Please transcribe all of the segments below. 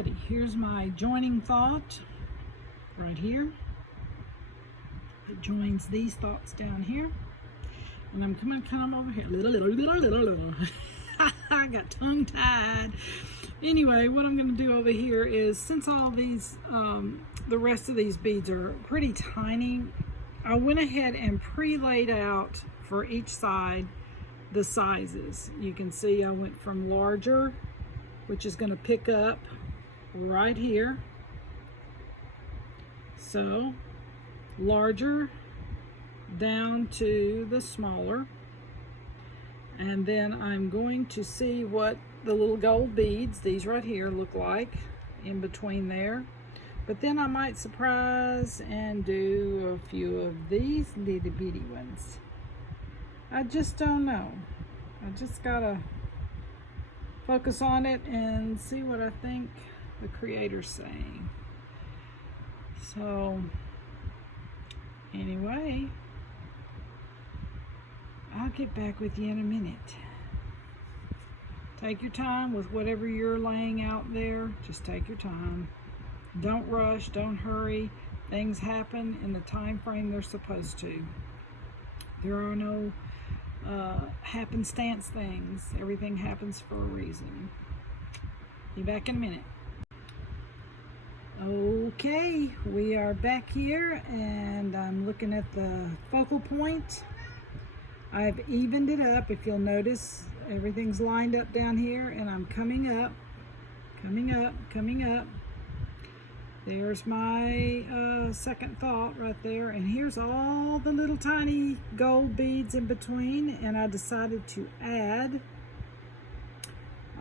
Alrighty, here's my joining thought right here. It joins these thoughts down here. And I'm coming over here. I got tongue tied. Anyway, what I'm going to do over here is, since all these, the rest of these beads are pretty tiny, I went ahead and pre-laid out for each side the sizes. You can see I went from larger, which is going to pick up right here. So larger down to the smaller, and then I'm going to see what the little gold beads, these right here, look like in between there. But then I might surprise and do a few of these little bitty ones. I just don't know. I just gotta focus on it and see what I think the creator's saying. So anyway, I'll get back with you in a minute. Take your time with whatever you're laying out there. Just take your time. Don't rush, don't hurry. Things happen in the time frame they're supposed to. There are no happenstance things. Everything happens for a reason. Be back in a minute. Okay, we are back here, and I'm looking at the focal point. I've evened it up. If you'll notice, everything's lined up down here, and I'm coming up, coming up, coming up. There's my second thought right there, and here's all the little tiny gold beads in between, and I decided to add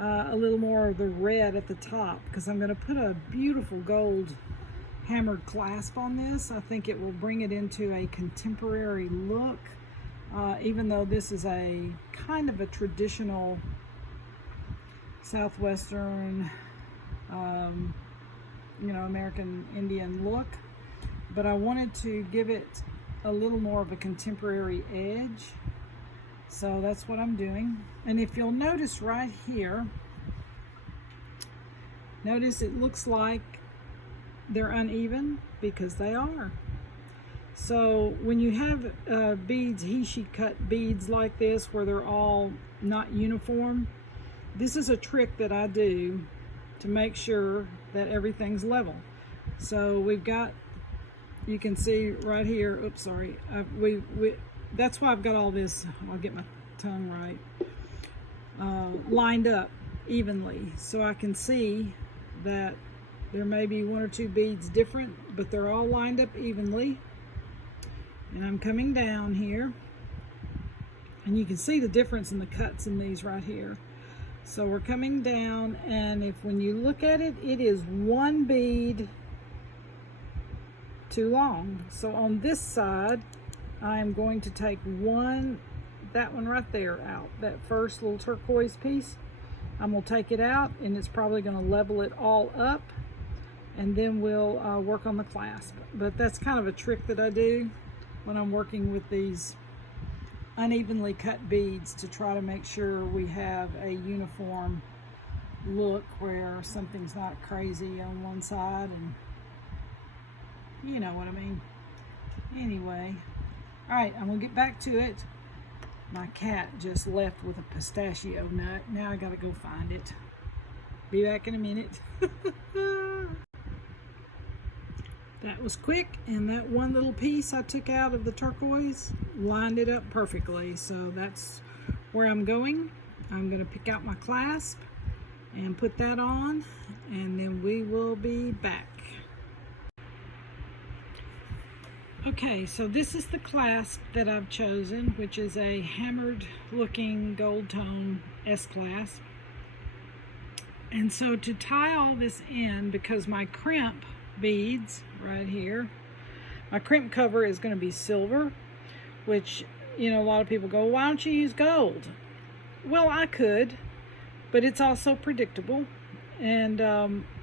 a little more of the red at the top, because I'm going to put a beautiful gold hammered clasp on this. I think it will bring it into a contemporary look, even though this is a kind of a traditional Southwestern American Indian look, but I wanted to give it a little more of a contemporary edge. So that's what I'm doing. And if you'll notice right here, notice it looks like they're uneven, because they are. So when you have beads, he cut beads like this, where they're all not uniform, this is a trick that I do to make sure that everything's level. So we've got, you can see right here, oops, sorry, that's why I've got all this, I'll get my tongue right, lined up evenly, so I can see that there may be one or two beads different, but they're all lined up evenly. And I'm coming down here, and you can see the difference in the cuts in these right here. So we're coming down, and when you look at it, it is one bead too long. So on this side, I am going to take that one right there out, that first little turquoise piece. I'm going to take it out, and it's probably going to level it all up, and then we'll work on the clasp. But that's kind of a trick that I do when I'm working with these unevenly cut beads, to try to make sure we have a uniform look where something's not crazy on one side, and you know what I mean. Anyway, all right, I'm gonna get back to it. My cat just left with a pistachio nut. Now I gotta go find it. Be back in a minute. That was quick, and that one little piece I took out of the turquoise lined it up perfectly. So that's where I'm going. I'm going to pick out my clasp and put that on, and then we will be back. Okay, so this is the clasp that I've chosen, which is a hammered looking gold tone S clasp. And so to tie all this in, because my crimp beads right here, my crimp cover is going to be silver, which, a lot of people go, why don't you use gold? Well, I could, but it's also predictable, and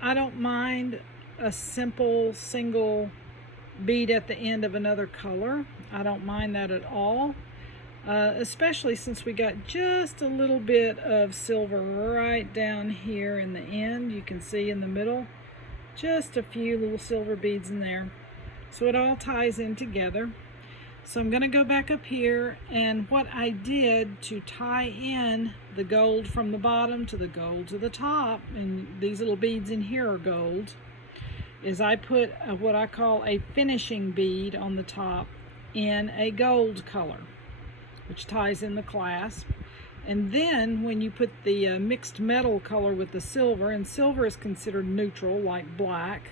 I don't mind a simple single bead at the end of another color. I don't mind that at all. especially since we got just a little bit of silver right down here in the end. You can see in the middle, just a few little silver beads in there. So it all ties in together. So I'm going to go back up here, and what I did to tie in the gold from the bottom to the gold to the top, and these little beads in here are gold, is I put what I call a finishing bead on the top in a gold color, which ties in the clasp. And then when you put the mixed metal color with the silver, and silver is considered neutral like black,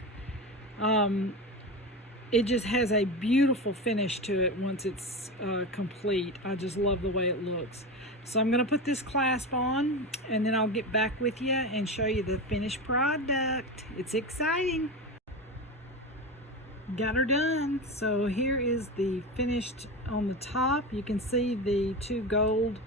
it just has a beautiful finish to it once it's complete. I just love the way it looks. So I'm going to put this clasp on, and then I'll get back with you and show you the finished product. It's exciting. Got her done. So here is the finished on the top. You can see the two gold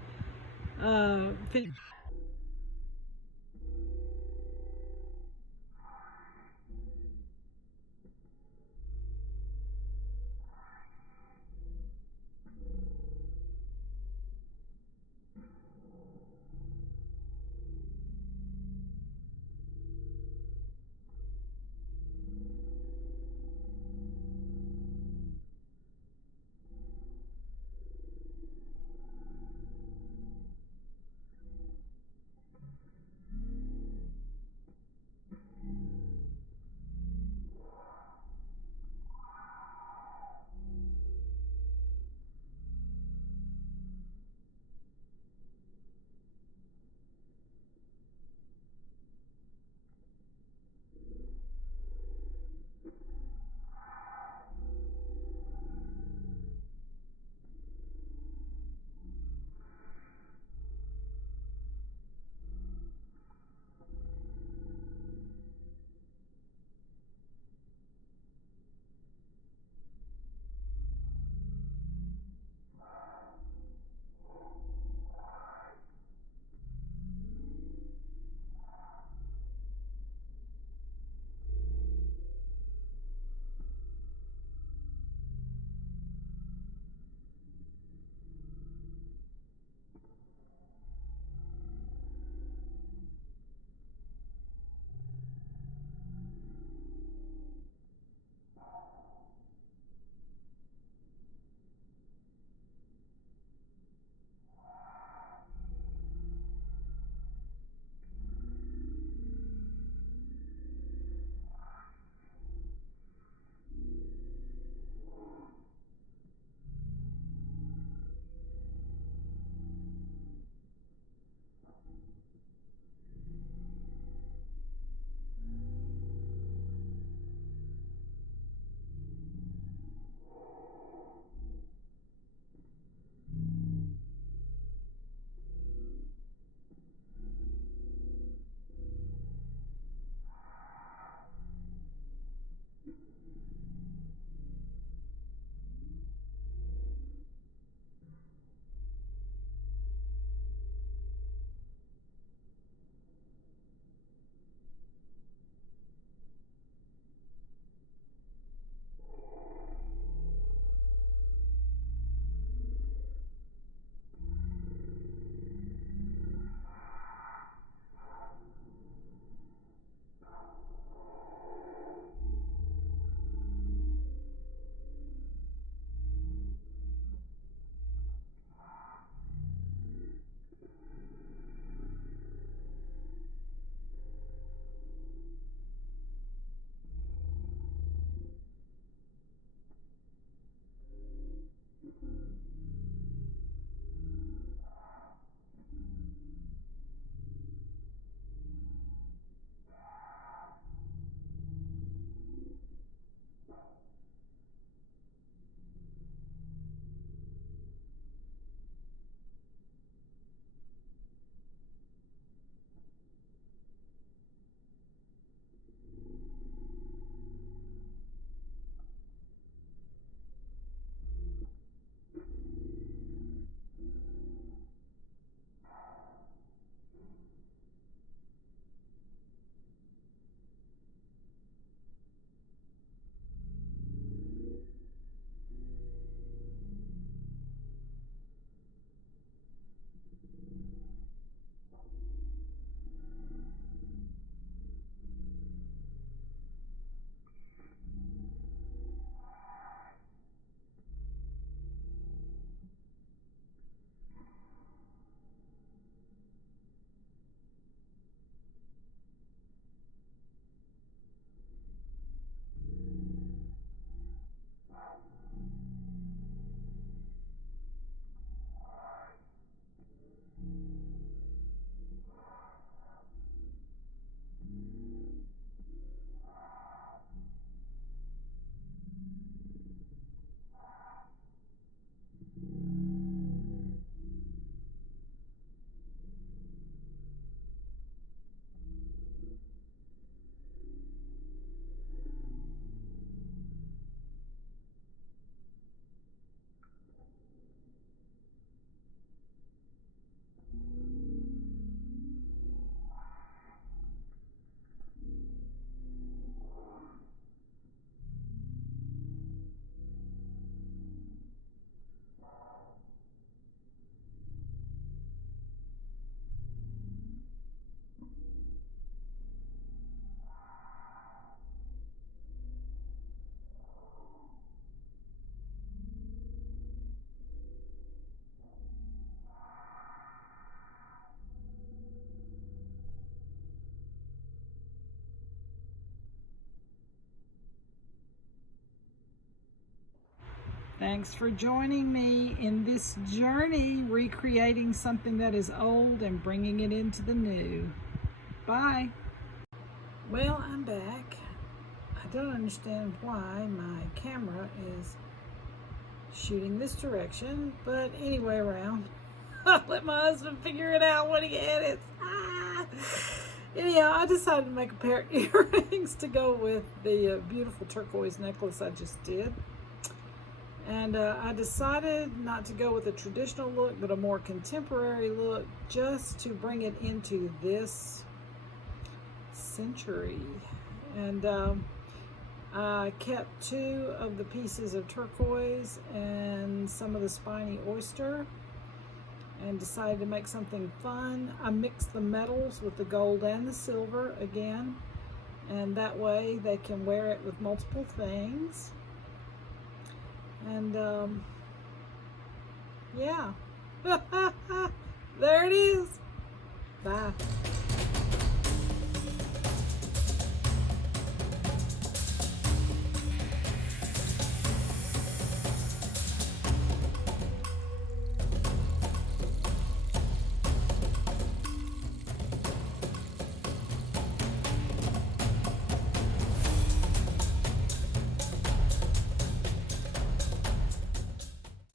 Thanks for joining me in this journey, recreating something that is old and bringing it into the new. Bye. Well, I'm back. I don't understand why my camera is shooting this direction, but anyway, around. I'll let my husband figure it out when he edits. Anyhow, I decided to make a pair of earrings to go with the beautiful turquoise necklace I just did. And I decided not to go with a traditional look, but a more contemporary look, just to bring it into this century. And I kept 2 of the pieces of turquoise and some of the spiny oyster, and decided to make something fun. I mixed the metals with the gold and the silver again, and that way they can wear it with multiple things. And yeah, there it is. Bye.